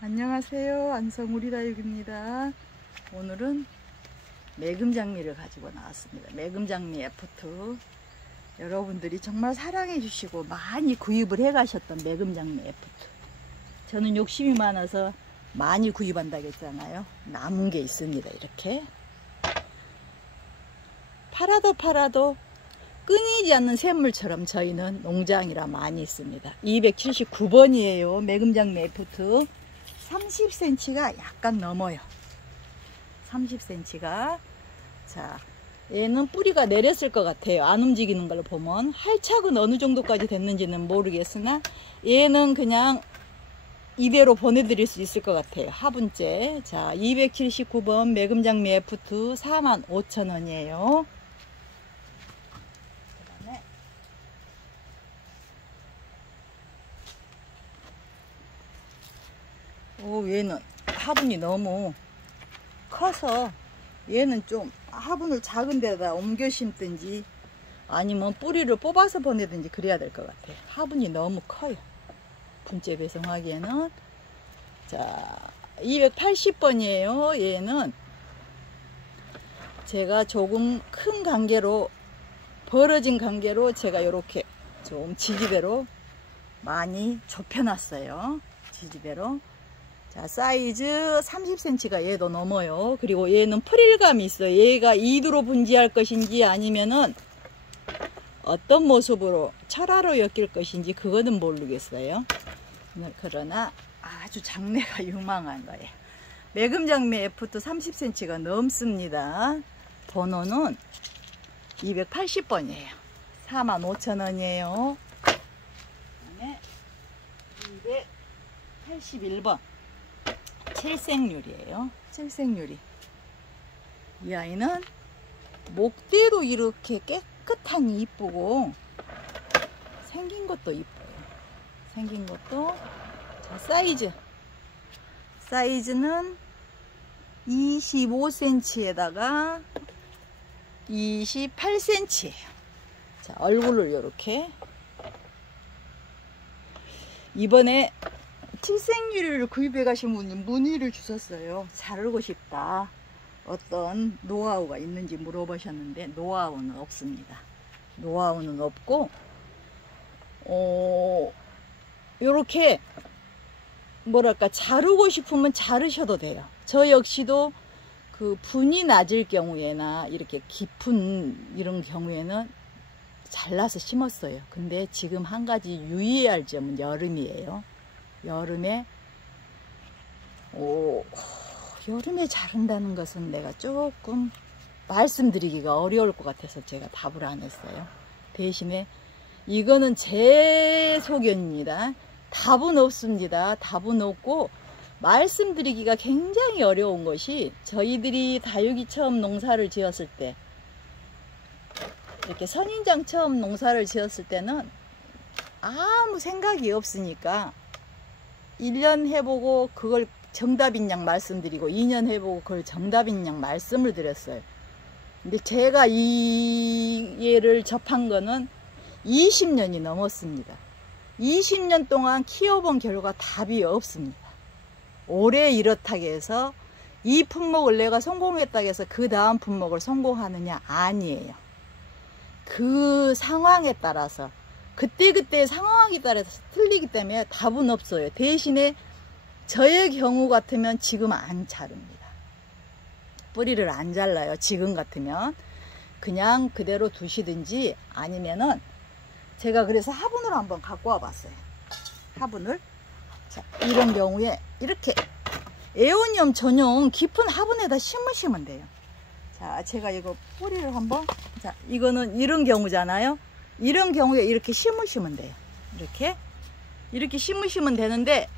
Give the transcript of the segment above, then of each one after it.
안녕하세요. 안성우리다육입니다. 오늘은 매금장미를 가지고 나왔습니다. 매금장미 F2. 여러분들이 정말 사랑해 주시고 많이 구입을 해 가셨던 매금장미 F2. 저는 욕심이 많아서 많이 구입한다고 했잖아요. 남은 게 있습니다. 이렇게 팔아도 끊이지 않는 샘물처럼 저희는 농장이라 많이 있습니다. 279번이에요. 매금장미 F2. 30cm가 약간 넘어요. 30cm가. 자, 얘는 뿌리가 내렸을 것 같아요. 안 움직이는 걸 보면. 활착은 어느 정도까지 됐는지는 모르겠으나 얘는 그냥 이대로 보내드릴 수 있을 것 같아요. 화분째. 자, 279번 매금장미 F2 45,000원이에요. 얘는 화분이 너무 커서 얘는 좀 화분을 작은 데다 옮겨 심든지 아니면 뿌리를 뽑아서 보내든지 그래야 될 것 같아요. 화분이 너무 커요. 분재 배송하기에는. 자, 280번이에요. 얘는 제가 조금 큰 관계로, 벌어진 관계로 제가 이렇게 좀 지지대로 많이 좁혀놨어요. 지지대로. 자, 사이즈 30cm가 얘도 넘어요. 그리고 얘는 프릴감이 있어요. 얘가 이두로 분지할 것인지 아니면은 어떤 모습으로 철화로 엮일 것인지 그거는 모르겠어요. 그러나 아주 장래가 유망한 거예요. 매금장미 F2 30cm가 넘습니다. 번호는 280번이에요. 45,000원이에요. 그다음에 281번. 칠색유리예요. 칠색유리. 이 아이는 목대로 이렇게 깨끗하니 이쁘고 생긴 것도 이뻐요. 생긴 것도. 자, 사이즈는 25cm에다가 28cm예요. 자, 얼굴을 이렇게. 이번에 칠색유리를 구입해 가신 분이 문의를 주셨어요. 자르고 싶다. 어떤 노하우가 있는지 물어보셨는데 노하우는 없습니다. 노하우는 없고 요렇게 뭐랄까 자르고 싶으면 자르셔도 돼요. 저 역시도 그 분이 낮을 경우에나 이렇게 깊은 이런 경우에는 잘라서 심었어요. 근데 지금 한 가지 유의해야 할 점은 여름이에요. 여름에 자른다는 것은 내가 조금 말씀드리기가 어려울 것 같아서 제가 답을 안 했어요. 대신에 이거는 제 소견입니다. 답은 없습니다. 답은 없고 말씀드리기가 굉장히 어려운 것이, 저희들이 다육이 처음 농사를 지었을 때, 이렇게 선인장 처음 농사를 지었을 때는 아무 생각이 없으니까 1년 해보고 그걸 정답인 양 말씀드리고 2년 해보고 그걸 정답인 양 말씀을 드렸어요. 근데 제가 이 얘를 접한 거는 20년이 넘었습니다. 20년 동안 키워본 결과 답이 없습니다. 올해 이렇다고 해서 이 품목을 내가 성공했다고 해서 그 다음 품목을 성공하느냐? 아니에요. 그 상황에 따라서 그때그때 상황에 따라서 틀리기 때문에 답은 없어요. 대신에 저의 경우 같으면 지금 안 자릅니다. 뿌리를 안 잘라요. 지금 같으면 그냥 그대로 두시든지 아니면은 제가 그래서 화분을 한번 갖고 와 봤어요. 화분을. 자, 이런 경우에 이렇게 에오니움 전용 깊은 화분에다 심으시면 돼요. 자, 제가 이거 뿌리를 한번, 자, 이거는 이런 경우잖아요. 이런 경우에 이렇게 심으시면 돼요. 이렇게 심으시면 되는데,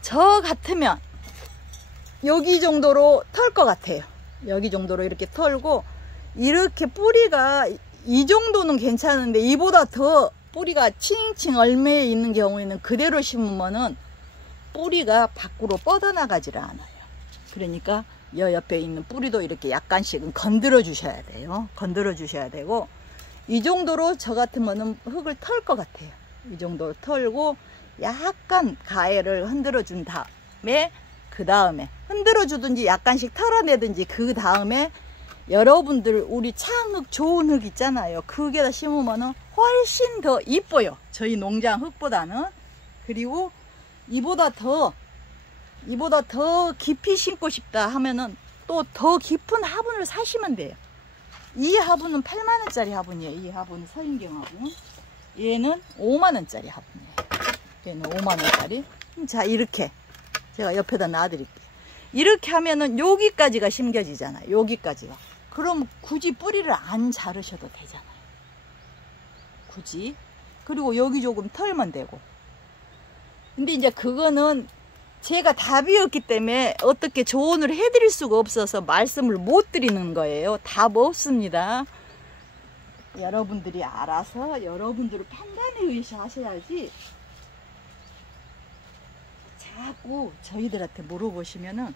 저 같으면 여기 정도로 털 것 같아요. 여기 정도로 이렇게 털고, 이렇게 뿌리가 이 정도는 괜찮은데 이보다 더 뿌리가 칭칭 얼매에 있는 경우에는 그대로 심으면은 뿌리가 밖으로 뻗어나가질 않아요. 그러니까 여 옆에 있는 뿌리도 이렇게 약간씩은 건드려 주셔야 돼요. 건드려 주셔야 되고, 이 정도로 저 같으면은 흙을 털 것 같아요. 이 정도로 털고 약간 가해를 흔들어 준 그 다음에 흔들어 주든지 약간씩 털어내든지 그 다음에 여러분들 우리 차흙 좋은 흙 있잖아요. 그게다 심으면은 훨씬 더 이뻐요. 저희 농장 흙보다는. 그리고 이보다 더 깊이 심고 싶다 하면은 또 더 깊은 화분을 사시면 돼요. 이 화분은 8만원짜리 화분이에요. 이 화분은 서인경 화분. 얘는 5만원짜리 화분이에요. 얘는 5만원짜리. 자, 이렇게 제가 옆에다 놔드릴게요. 이렇게 하면은 여기까지가 심겨지잖아요. 여기까지가. 그럼 굳이 뿌리를 안 자르셔도 되잖아요. 굳이. 그리고 여기 조금 털면 되고. 근데 이제 그거는 제가 답이 없기 때문에 어떻게 조언을 해드릴 수가 없어서 말씀을 못 드리는 거예요. 답 없습니다. 여러분들이 알아서 여러분들을 판단에 의해서 하셔야지 자꾸 저희들한테 물어보시면은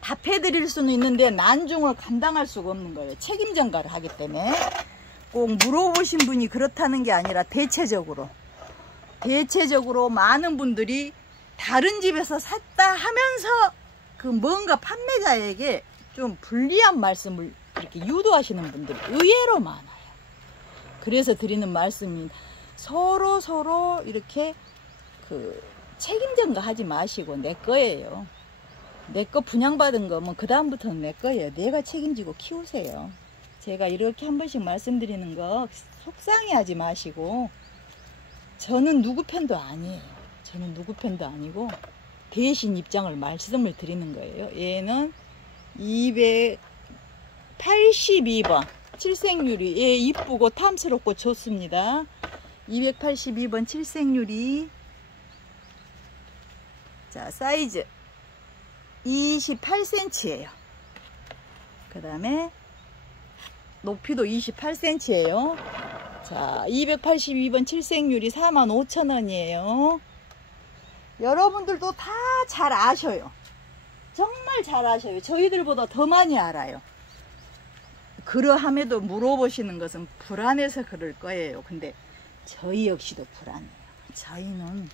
답해드릴 수는 있는데 난중을 감당할 수가 없는 거예요. 책임 전가를 하기 때문에. 꼭 물어보신 분이 그렇다는 게 아니라 대체적으로 많은 분들이 다른 집에서 샀다 하면서 그 뭔가 판매자에게 좀 불리한 말씀을 이렇게 유도하시는 분들이 의외로 많아요. 그래서 드리는 말씀이 서로 이렇게 그 책임 전가하지 마시고 내 거예요. 내 거 분양받은 거면 그 다음부터는 내 거예요. 내가 책임지고 키우세요. 제가 이렇게 한 번씩 말씀드리는 거 속상해하지 마시고, 저는 누구 편도 아니에요. 저는 누구 편도 아니고 대신 입장을 말씀을 드리는 거예요. 얘는 282번 칠색유리. 얘 이쁘고 탐스럽고 좋습니다. 282번 칠색유리. 자, 사이즈 28cm예요. 그 다음에 높이도 28cm예요. 자, 282번 칠색유리 45,000원이에요. 여러분들도 다 잘 아셔요. 정말 잘 아셔요. 저희들보다 더 많이 알아요. 그러함에도 물어보시는 것은 불안해서 그럴 거예요. 근데 저희 역시도 불안해요. 저희는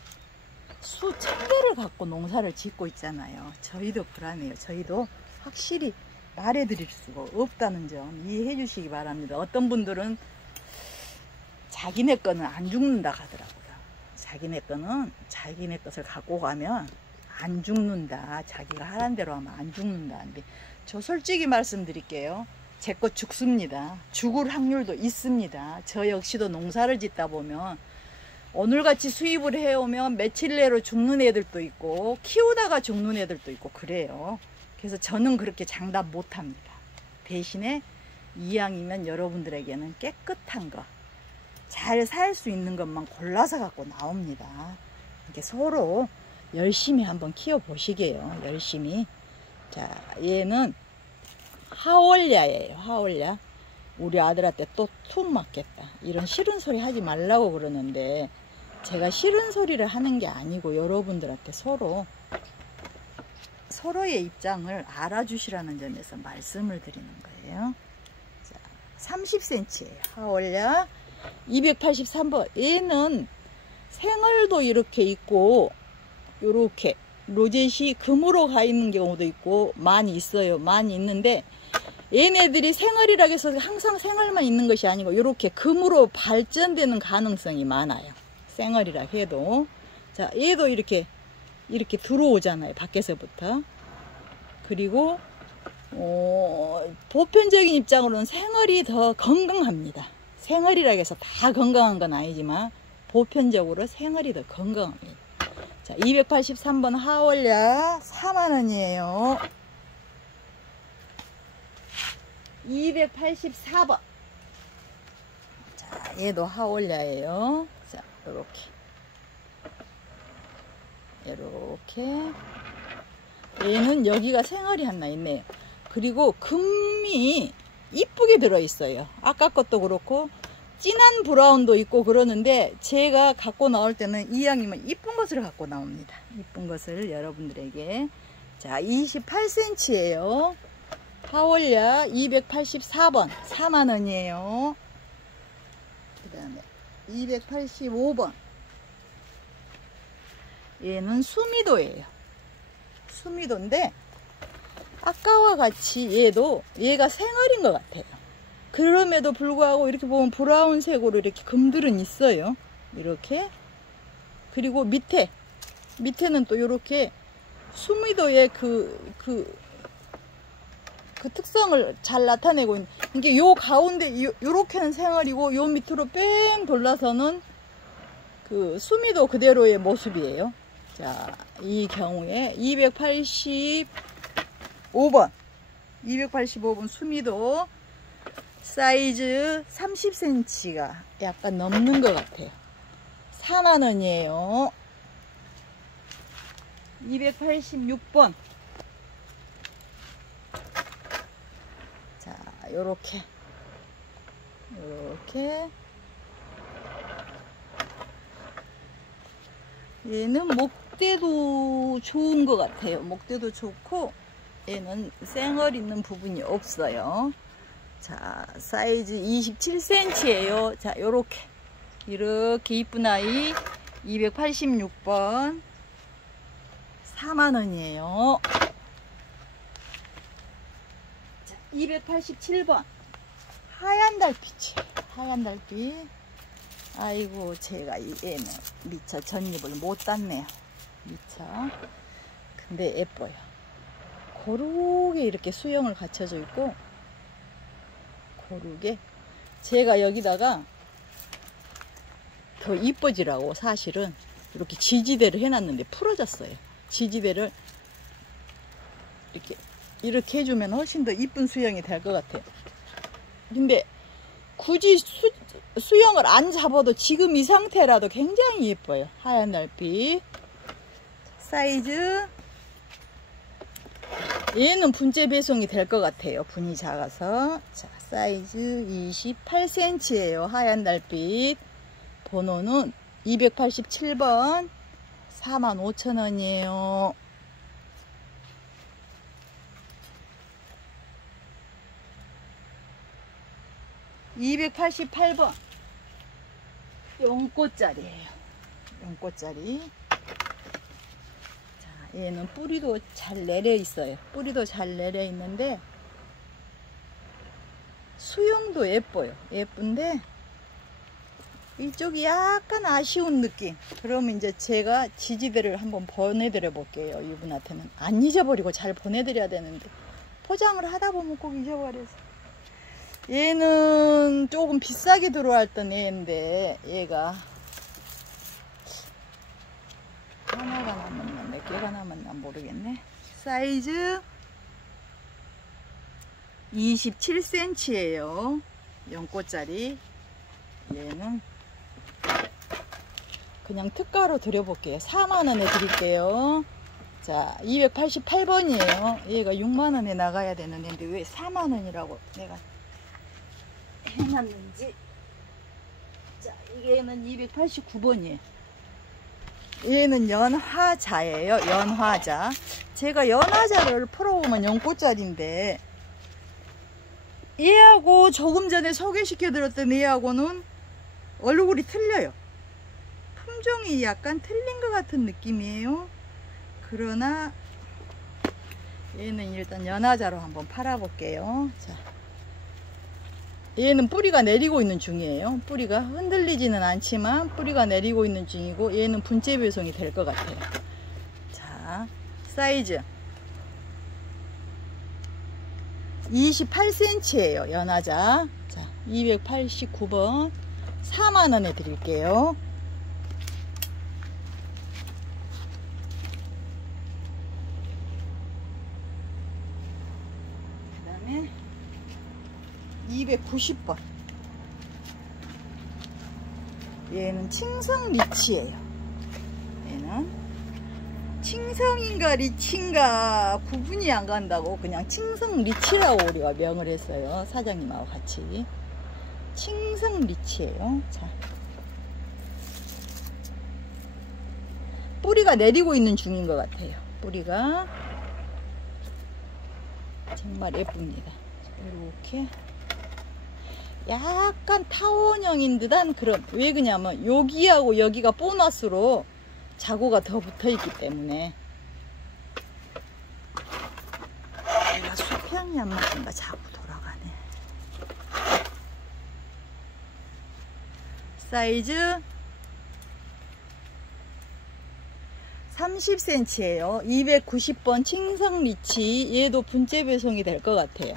수천 개를 갖고 농사를 짓고 있잖아요. 저희도 불안해요. 저희도 확실히 말해드릴 수가 없다는 점 이해해 주시기 바랍니다. 어떤 분들은 자기네 거는 안 죽는다 하더라고요. 자기네 거는 자기네 것을 갖고 가면 안 죽는다. 자기가 하란 대로 하면 안 죽는다. 근데 저 솔직히 말씀드릴게요. 제 거 죽습니다. 죽을 확률도 있습니다. 저 역시도 농사를 짓다 보면 오늘같이 수입을 해오면 며칠 내로 죽는 애들도 있고 키우다가 죽는 애들도 있고 그래요. 그래서 저는 그렇게 장담 못합니다. 대신에 이왕이면 여러분들에게는 깨끗한 거, 잘 살 수 있는 것만 골라서 갖고 나옵니다. 이렇게 서로 열심히 한번 키워 보시게요. 열심히. 자, 얘는 하월야예요. 하월야. 우리 아들한테 또 툭 맞겠다. 이런 싫은 소리 하지 말라고 그러는데 제가 싫은 소리를 하는 게 아니고 여러분들한테 서로의 입장을 알아주시라는 점에서 말씀을 드리는 거예요. 자, 30cm예요. 하월야 283번. 얘는 생얼도 이렇게 있고 요렇게 로zet이 금으로 가 있는 경우도 있고 많이 있어요. 많이 있는데 얘네들이 생얼이라고 해서 항상 생얼만 있는 것이 아니고 이렇게 금으로 발전되는 가능성이 많아요. 생얼이라 해도. 자, 얘도 이렇게 들어오잖아요. 밖에서부터. 그리고 보편적인 입장으로는 생얼이 더 건강합니다. 생얼이라고 해서 다 건강한 건 아니지만 보편적으로 생얼이 더 건강합니다. 자, 283번 하월야 4만원이에요. 284번. 자, 얘도 하월야예요. 자, 이렇게 얘는 여기가 생얼이 하나 있네요. 그리고 금이 이쁘게 들어있어요. 아까 것도 그렇고 진한 브라운도 있고 그러는데 제가 갖고 나올 때는 이왕이면 이쁜 것을 갖고 나옵니다. 이쁜 것을 여러분들에게. 자, 28cm예요. 하월야 284번 4만원이에요. 그 다음에 285번. 얘는 수미도예요. 수미도인데 아까와 같이 얘가 생얼인 것 같아요. 그럼에도 불구하고 이렇게 보면 브라운색으로 이렇게 금들은 있어요. 이렇게. 그리고 밑에는 또 이렇게 수미도의 그 특성을 잘 나타내고 있는, 이게 요 가운데 요렇게는 생얼이고 요 밑으로 뺑 돌라서는 그 수미도 그대로의 모습이에요. 자, 이 경우에 285번 수미도 사이즈 30cm가 약간 넘는 것 같아요. 4만원이에요. 286번. 자, 요렇게 얘는 목대도 좋은 것 같아요. 목대도 좋고 얘는 생얼 있는 부분이 없어요. 자, 사이즈 27cm예요. 자, 이렇게 이쁜 아이 286번 4만원이에요. 자, 287번 하얀 달빛이에요. 하얀 달빛. 아이고, 제가 얘는 미처 전입을 못 땄네요. 미처. 근데 예뻐요. 고르게 이렇게 수영을 갖춰져 있고, 고르게 제가 여기다가 더 이뻐지라고 사실은 이렇게 지지대를 해놨는데 풀어졌어요. 지지대를 이렇게 해주면 훨씬 더 이쁜 수영이 될 것 같아요. 근데 굳이 수영을 안 잡아도 지금 이 상태라도 굉장히 예뻐요. 하얀 달빛. 사이즈 얘는 분재 배송이 될 것 같아요. 분이 작아서. 자, 사이즈 28cm예요. 하얀 달빛. 번호는 287번 45,000원이에요. (288번) 연꽃짜리예요. 연꽃짜리. 자, 얘는 뿌리도 잘 내려 있어요. 뿌리도 잘 내려 있는데 수영도 예뻐요. 예쁜데 이쪽이 약간 아쉬운 느낌. 그러면 이제 제가 지지대를 한번 보내드려 볼게요. 이분한테는 안 잊어버리고 잘 보내드려야 되는데 포장을 하다 보면 꼭 잊어버려서. 얘는 조금 비싸게 들어왔던 애인데 얘가 하나가 남았나 몇 개가 남았나 모르겠네. 사이즈 27cm예요. 연꽃짜리. 얘는 그냥 특가로 드려볼게요. 4만원에 드릴게요. 자, 288번이에요. 얘가 6만원에 나가야 되는 애인데 왜 4만원이라고 내가 해놨는지. 자, 얘는 289번이에요. 얘는 연화자예요. 연화자. 제가 연화자를 풀어보면 연꽃짜리인데 얘하고 조금 전에 소개시켜 드렸던 얘하고는 얼굴이 틀려요. 품종이 약간 틀린 것 같은 느낌이에요. 그러나 얘는 일단 연화자로 한번 팔아볼게요. 자, 얘는 뿌리가 내리고 있는 중이에요. 뿌리가 흔들리지는 않지만 뿌리가 내리고 있는 중이고 얘는 분재 배송이 될 것 같아요. 자, 사이즈 28cm예요. 연화자. 자, 289번 4만원에 드릴게요. 그 다음에 290번. 얘는 칭성 리치예요. 얘는 칭성인가 리치인가 구분이 안 간다고 그냥 칭성 리치라고 우리가 명을 했어요. 사장님하고 같이. 칭성 리치예요. 자, 뿌리가 내리고 있는 중인 것 같아요. 뿌리가 정말 예쁩니다. 이렇게 약간 타원형인 듯한 그런, 왜 그러냐면 여기하고 여기가 보너스로 자구가 더 붙어 있기 때문에 땀이 안 맞는가 자꾸 돌아가네. 사이즈 30cm예요. 290번 칭성 리치. 얘도 분재 배송이 될 것 같아요.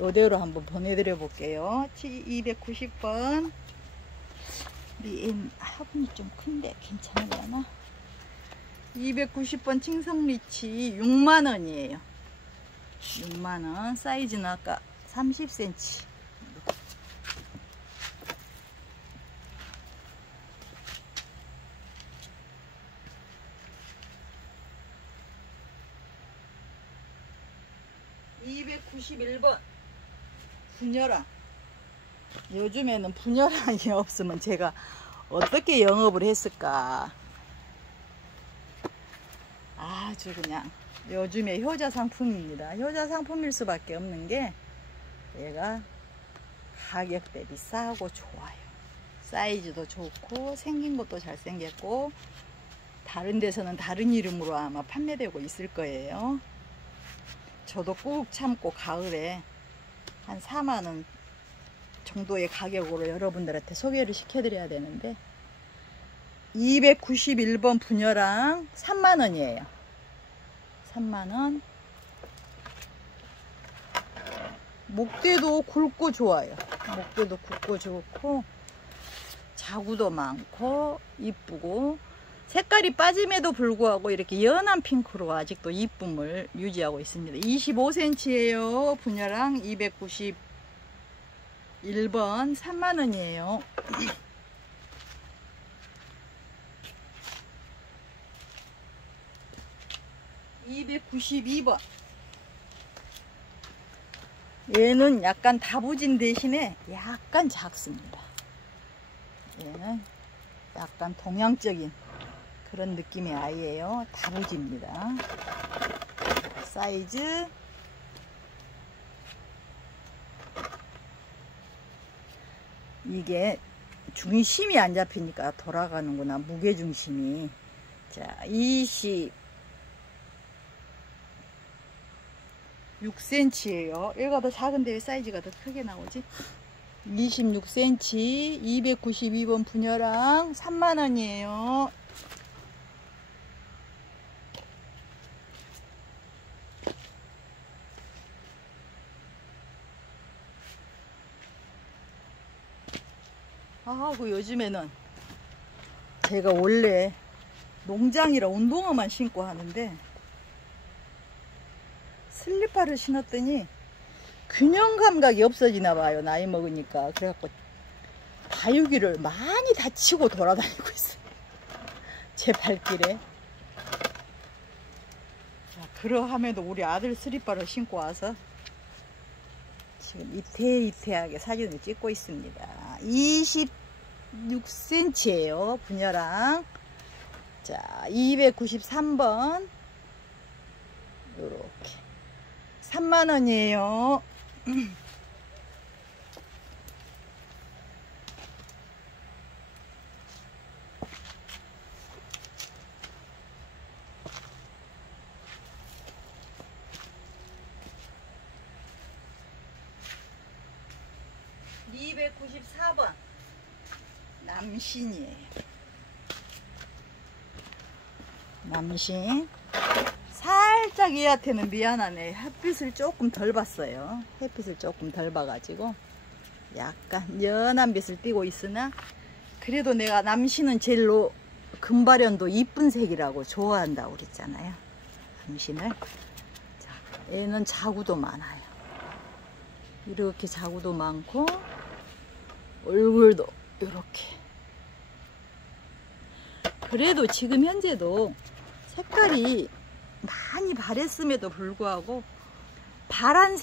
이대로 한번 보내드려 볼게요. 290번. 이 화분이 좀 큰데 괜찮으려나? 290번 칭성 리치 6만원이에요. 6만원. 사이즈는 아까 30cm. (291번) 분열아. 요즘에는 분열함이 없으면 제가 어떻게 영업을 했을까. 아주 그냥 요즘에 효자 상품입니다. 효자 상품일 수밖에 없는 게 얘가 가격 대비 싸고 좋아요. 사이즈도 좋고 생긴 것도 잘생겼고 다른 데서는 다른 이름으로 아마 판매되고 있을 거예요. 저도 꾹 참고 가을에 한 4만원 정도의 가격으로 여러분들한테 소개를 시켜드려야 되는데 291번 분열랑 3만원이에요. 3만원. 목대도 굵고 좋아요. 목대도 굵고 좋고 자구도 많고 이쁘고 색깔이 빠짐에도 불구하고 이렇게 연한 핑크로 아직도 이쁨을 유지하고 있습니다. 25cm예요. 분열랑 291번 3만원이에요. 292번. 얘는 약간 다부진 대신에 약간 작습니다. 얘는 약간 동양적인 그런 느낌의 아이예요. 다부지입니다. 사이즈 이게 중심이 안 잡히니까 돌아가는구나. 무게중심이. 자, 26cm예요. 얘가 더 작은데 왜 사이즈가 더 크게 나오지? 26cm 292번 분열랑 3만원이에요. 그 요즘에는 제가 원래 농장이라 운동화만 신고 하는데 슬리퍼를 신었더니 균형 감각이 없어지나 봐요. 나이 먹으니까. 그래갖고 다육이를 많이 다치고 돌아다니고 있어요. 제 발길에. 자, 그러함에도 우리 아들 슬리퍼를 신고 와서 지금 이태이태하게 사진을 찍고 있습니다. 26cm예요. 분열랑. 자, 293번. 요렇게 3만원이에요. 294번 남신이에요. 남신. 살짝 얘한테는 미안하네. 햇빛을 조금 덜 봤어요. 햇빛을 조금 덜 봐가지고 약간 연한 빛을 띠고 있으나 그래도 내가 남신은 제일로 금발현도 이쁜 색이라고 좋아한다고 그랬잖아요. 남신을. 자, 얘는 자구도 많아요. 이렇게 자구도 많고 얼굴도 이렇게. 그래도 지금 현재도 색깔이 많이 바랬음에도 불구하고 바른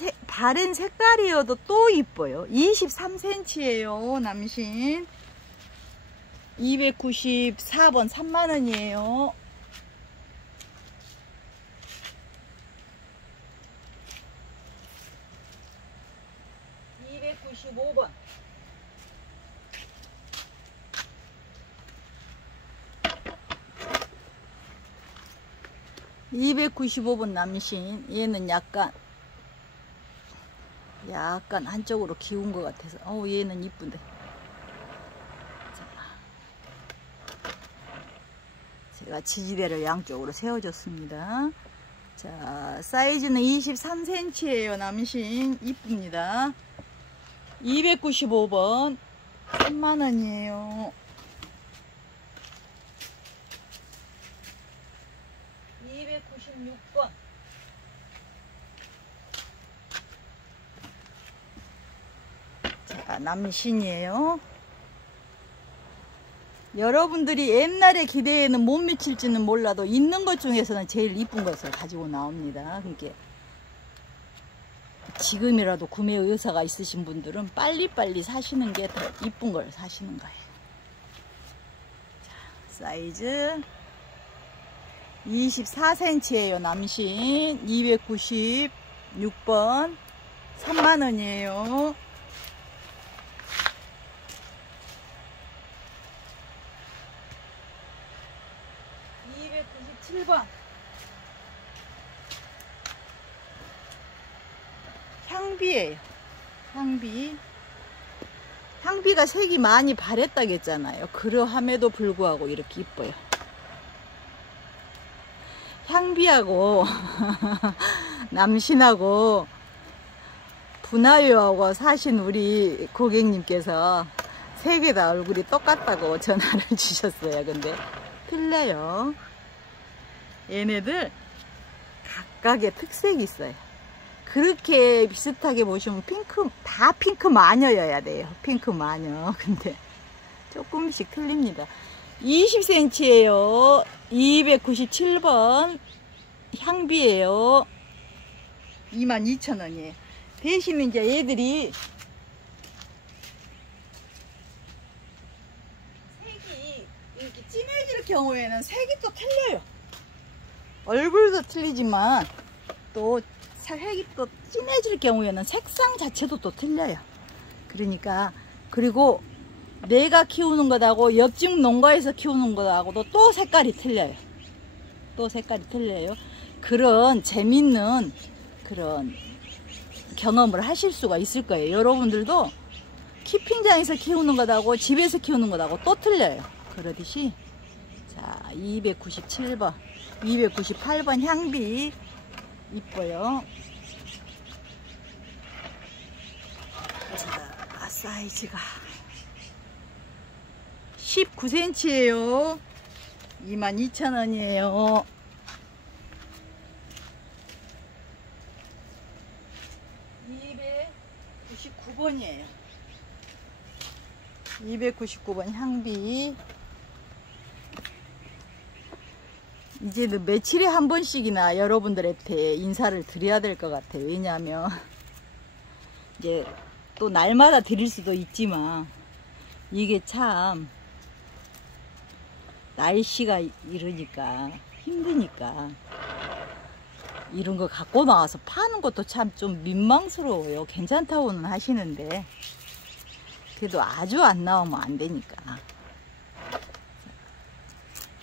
색깔이어도 또 이뻐요. 23cm예요. 남신. 294번 3만원이에요. 295번 295번 남신. 얘는 약간 약간 한쪽으로 기운 것 같아서 얘는 이쁜데. 자, 제가 지지대를 양쪽으로 세워줬습니다. 자, 사이즈는 23cm예요. 남신 이쁩니다. 295번 3만원이에요. 296번 자, 남신이에요. 여러분들이 옛날에 기대에는 못 미칠지는 몰라도 있는 것 중에서는 제일 이쁜 것을 가지고 나옵니다. 그러니까 지금이라도 구매 의사가 있으신 분들은 빨리빨리 사시는 게 더 이쁜 걸 사시는 거예요. 자, 사이즈 24cm예요. 남신 296번 3만원이에요. 297번 향비예요. 향비가 색이 많이 바랬다고 했잖아요. 그러함에도 불구하고 이렇게 이뻐요. 향비하고 남신하고 분화유하고 사신 우리 고객님께서 세 개 다 얼굴이 똑같다고 전화를 주셨어요. 근데 틀려요. 얘네들 각각의 특색이 있어요. 그렇게 비슷하게 보시면 다 핑크 마녀여야 돼요. 핑크 마녀. 근데 조금씩 틀립니다. 20cm예요. 297번 향비예요. 22,000원이에요. 대신 이제 얘들이 색이 이렇게 진해질 경우에는 색이 또 틀려요. 얼굴도 틀리지만 또 색이 또 진해질 경우에는 색상 자체도 또 틀려요. 그러니까 그리고 내가 키우는 것하고 옆집 농가에서 키우는 것하고도 또 색깔이 틀려요. 그런 재밌는 그런 경험을 하실 수가 있을 거예요. 여러분들도 키핑장에서 키우는 것하고 집에서 키우는 것하고 또 틀려요. 그러듯이 자, 298번 향비 이뻐요. 자, 사이즈가 19cm예요. 22,000원이에요. 299번이에요. 299번 향비. 이제는 며칠에 한 번씩이나 여러분들한테 인사를 드려야 될 것 같아요. 왜냐하면 이제 또 날마다 드릴 수도 있지만 이게 참 날씨가 이러니까 힘드니까 이런 거 갖고 나와서 파는 것도 참 좀 민망스러워요. 괜찮다고는 하시는데 그래도 아주 안 나오면 안 되니까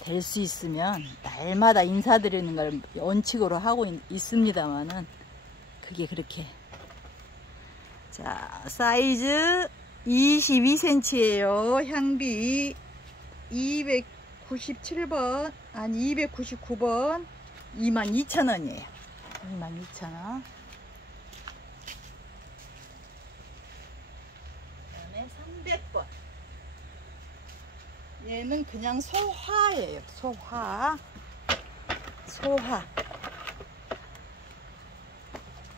될 수 있으면 날마다 인사드리는 걸 원칙으로 하고 있습니다만은 그게 그렇게. 자, 사이즈 22cm예요. 향비 297번 아니 299번 22,000원이에요. 22,000원. 그다음에 300번. 얘는 그냥 소화예요.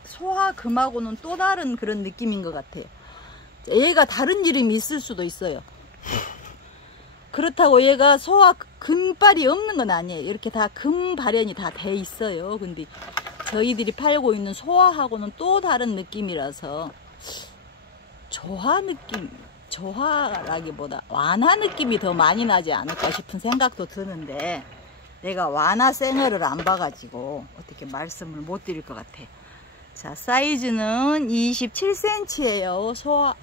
소화금하고는 또 다른 그런 느낌인 것 같아요. 얘가 다른 이름이 있을 수도 있어요. 그렇다고 얘가 소화 금발이 없는 건 아니에요. 이렇게 다 금 발현이 다 돼 있어요. 근데 저희들이 팔고 있는 소화하고는 또 다른 느낌이라서 조화라기보다 완화 느낌이 더 많이 나지 않을까 싶은 생각도 드는데 내가 완화 생얼을 안 봐가지고 어떻게 말씀을 못 드릴 것 같아요. 자, 사이즈는 27cm예요. 소화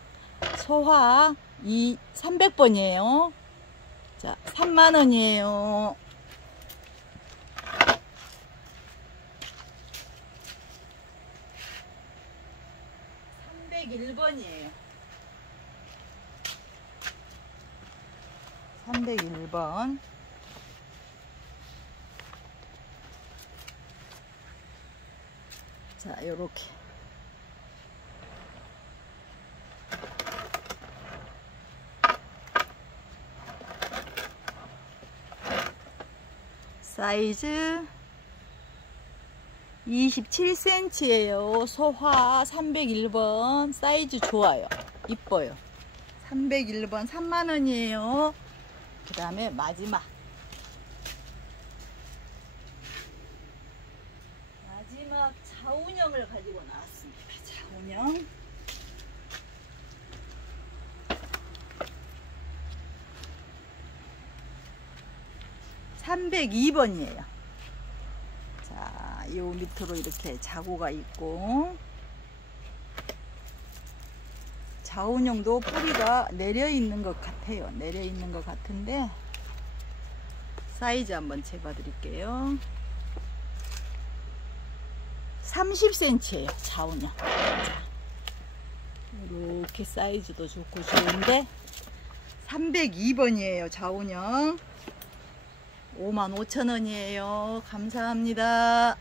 300번이에요. 자, 3만원이에요. 3 301번이에요. 301번. 자, 요렇게. 사이즈 27cm예요. 소화 301번. 사이즈 좋아요. 이뻐요. 301번 3만원이에요. 그 다음에 마지막 자운형을 가지고 나왔습니다. 자운형. (302번이에요) 자, 요 밑으로 이렇게 자구가 있고, 자운형도 뿌리가 내려 있는 것 같아요. 내려 있는 것 같은데, 사이즈 한번 재봐 드릴게요. 30cm예요. 자운형. 이렇게 사이즈도 좋고 좋은데 302번이에요. 자운형. 55,000원이에요. 감사합니다.